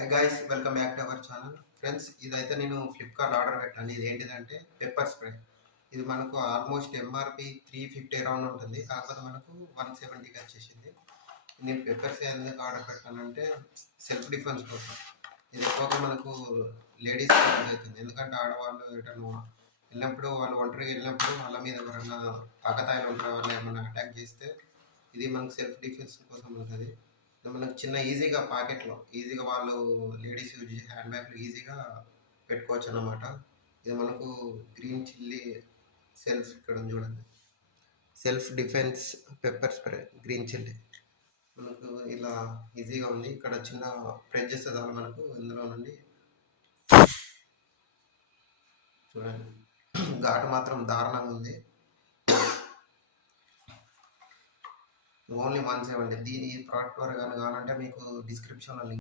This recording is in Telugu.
Hi guys, welcome back to our channel. Friends, ఇదైతే నేను ఫ్లిప్కార్ట్ ఆర్డర్ పెట్టాను. ఇది ఏంటిదంటే పెప్పర్ స్ప్రే. ఇది మనకు ఆల్మోస్ట్ ఎంఆర్పి 350 అరౌండ్ ఉంటుంది. కాకపోతే మనకు 170కి వచ్చేసింది. నేను పెప్పర్స్ ఎందుకు ఆర్డర్ పెట్టానంటే సెల్ఫ్ డిఫెన్స్ కోసం. ఇది ఎక్కువగా మనకు లేడీస్ యూజ్ అవుతుంది. ఎందుకంటే ఆడవాళ్ళు ఎటన్నా వెళ్ళినప్పుడు, వాళ్ళు ఒంటరిగా వెళ్ళినప్పుడు వాళ్ళ మీద ఎవరైనా ఆకతాయిలు ఉంటారు, వాళ్ళు ఏమైనా అటాక్ చేస్తే ఇది మనకు సెల్ఫ్ డిఫెన్స్ కోసం ఉంటుంది. మనకు చిన్న ఈజీగా పాకెట్లో ఈజీగా వాళ్ళు లేడీస్ యూజ్ చేసే హ్యాండ్ బ్యాగ్లు ఈజీగా పెట్టుకోవచ్చు అన్నమాట. ఇది మనకు గ్రీన్ చిల్లీ సెల్ఫ్ ఇక్కడ ఉంది చూడండి, self defence pepper spray green chilli మనకు ఇలా ఈజీగా ఉంది. ఇక్కడ చిన్న ప్రెస్ చేస్తే చాలు మనకు ఇందులో నుండి చూడండి, ఘాటు మాత్రం దారుణంగా ఉంది. ఓన్లీ 170. దీని ప్రోడక్ట్ వరకు కానీ కావాలంటే మీకు డిస్క్రిప్షన్లో లింక్